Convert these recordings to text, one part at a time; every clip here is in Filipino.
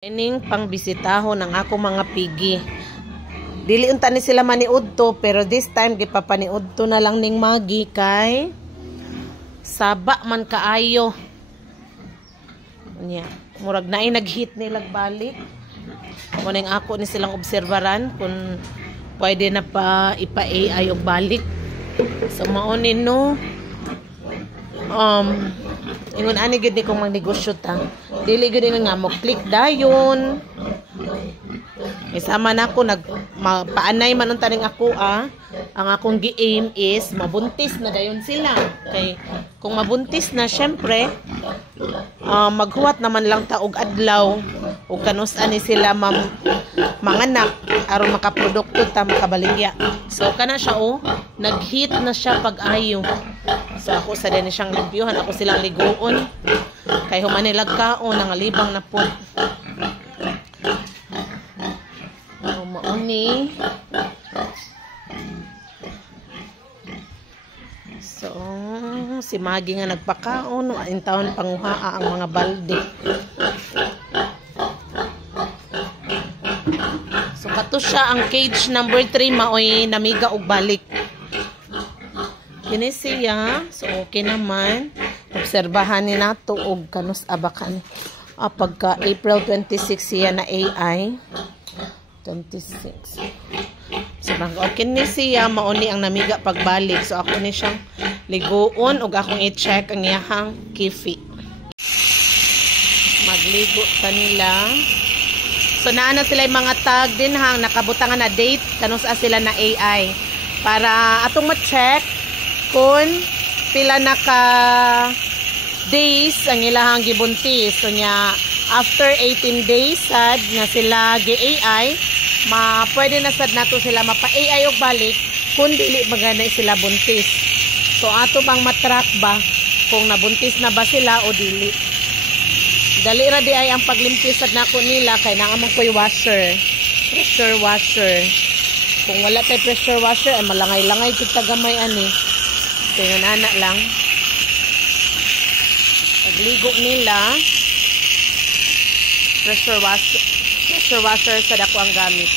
Ining pangbisitahon ng ako mga pigi. Dili unta ni sila maniudto pero this time gipapaniudto na lang ning magi kay saba man kaayo. Unya, murag naay naghit nilag balik. Kuning ako ni silang obserbaran kung pwede na pa ipa-AI og balik. So maonin no. Ingon ani gid ni kong magnegosyo ta. Dili gid nga mo click dayon. Isama na ako paanay man unta ning ako Ang akong gi-aim is mabuntis na dayon sila. Kay kung mabuntis na syempre maghuwat naman lang ta og adlaw ug kanus-an ni sila manganak aron makaprodukto ta makabaligya. So kana siya naghit na siya pag-ayo. So ako sa din siyang limpyuhan, ako silang liguon. Kay humanilag kaon nang libang na pud. Mauni. So si Magi nga nagpakaon, in taon panguhaa ang mga balde. So kato siya ang cage number 3 maoy namiga og balik. Kini siya, so okay naman. Obserbahan ni nato og kanus abakan. Pagka April 26 siya na AI. 26. So okay ni siya, mauni ang namiga pagbalik. So ako ni siyang liguon ug akong i-check ang iyahang kifi. Magligo kanila. So naana sila yung mga tag din nakabutangan na date kanus sila na AI para atong ma-check kung pila na ka days ang ilahang gibuntis. So nya after 18 days sad nga sila gi-AI, pwede na sad nato sila mapa-AI og balik kung dili magana sila buntis. So ato bang matrack ba kung nabuntis na ba sila o dili. Dali ra di ay ang paglimpyo sad nako nila kay naamang koy washer, pressure washer. Kung wala tay pressure washer ay malangay-langay kita gamay ani. Kaya anak lang pagligo nila pressure washer sa dako ang gamit.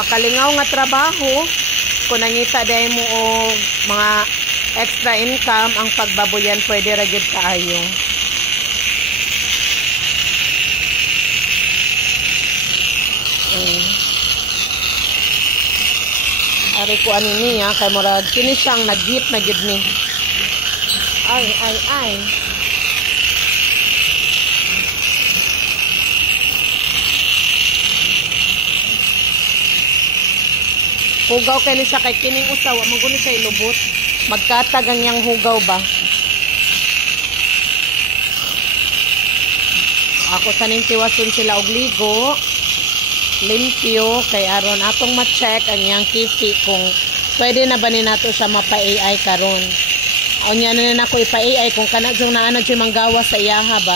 Makalingaw nga trabaho kung nangita dahil mo og mga extra income ang pagbaboyan pwede ra gyud kaayo. Ari ko ani niya kay murag kini siyang nagit na gid ni. Ay. Hugaw kay ni sa kay kining usawa maguni siya ilubot. Magkatag ang yang hugaw ba. Ako saning tiwason sila og ligo. Limpyo kay aron atong ma-check ang yang kifi kung pwede na ba ni nato siya mapa-AI karon. Unya na nako ipa-AI kung kana jung naana jud manggawa sa iyaha ba.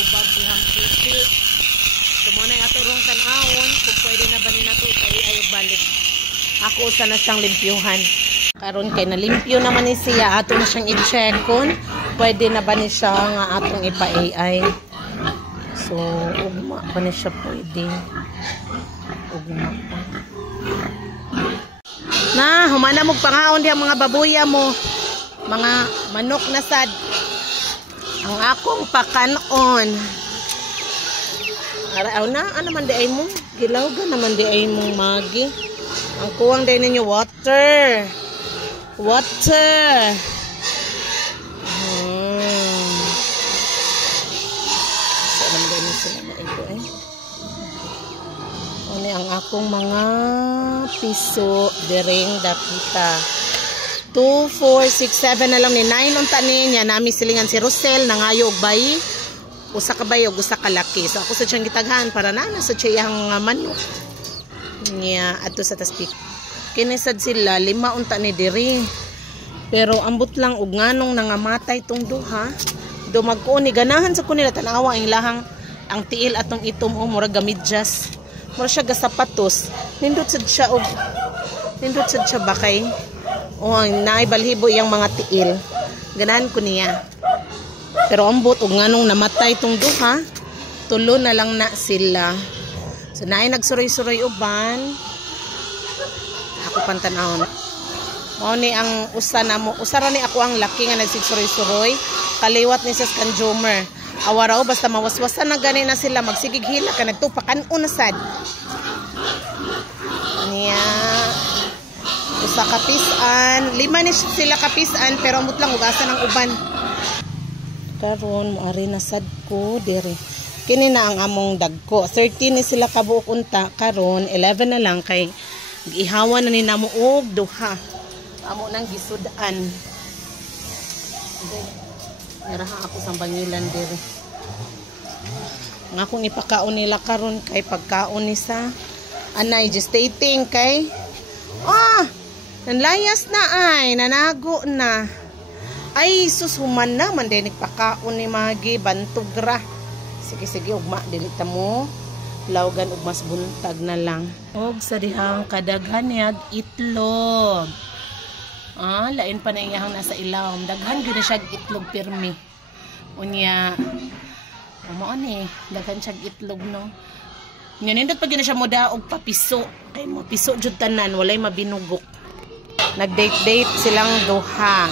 Kubag dihang kifi. Sumunay ato rong tan-awon kung pwede na ba ni nato ipa-AI og balik. Ako usa na siyang limpyuhan. Karon kay nalimpyo naman ni siya, ato na siyang i-check kung pwede na ba ni siya nga atong ipa-AI. So, ugma ba ni siya pwede? Ugma pa. Na, humana mo pangaon diya mga babuya mo. Mga manok na sad. Ang akong pakanon. Araw na, ano man di ay mo? Gilaw ga naman di ay mong Magi. Ang kuwang din ninyo water. Water. So, alam din sila na ito Ano ang akong mga piso diring dapita. 2, 4, 6, 7 na lang ni 9 unta niya. Nami silingan si Rosel nangayo og bayi. Usa ka bayi og usa ka laki. So ako sa siyang gitaghan para na sa siyang manok. Niya ato sa taspik. Kinisad sila 5 unta ni diri. Pero ambot lang og nganong nangamatay tong duha. Dumagko ni ganahan sa kunila tanawa ang lahang ang tiil atong itom murag gamidyas. Mura siya gasapatos. Nindot sad siya og Nindot siya ba kay? O, naibalhibo yung mga tiil. Ganahan ko niya. Pero ambot, o nga nung namatay itong duha, tulo na lang na sila. So, naay nagsuroy-suroy uban. Ako pantanahon. Mao ni ang usa na mo. Usara ni ako ang laki nga nagsigsuroy-suroy. Kaliwat ni sa consumer. Awaraw, basta mawaswasan na gani na sila. Magsigig hila ka, nagtupakan unasad. Niya. Usa kapisan. 5 ni sila kapisan, pero amot lang ugasa ng uban. Karon moari na sad ko dire. Kini na ang among dagko. 13 ni sila kabuok unta. Karon 11 na lang kay gihawan na ni namo og duha. Amo nang gisudan. Naraha ako sa bangilan dire. Nga kung ipakaon nila karon kay pagkaon ni sa anay gestating kay nanlayas na ay nanago na. Ay, susuman na man din nagpakaon ni Magi bantugra. Sige ugma dilita mo. Lawgan ug mas buntag na lang. Og sa dihang kadaghan niyag itlog. Lain pa na iyang nasa ilawom. Daghan gyud siya itlog pirmi. Unya mao ni daghan siya itlog no. Nya nindot pa gyud siya moda og papiso. Kay mo piso jud tanan walay mabinugok. Nag-date silang duha.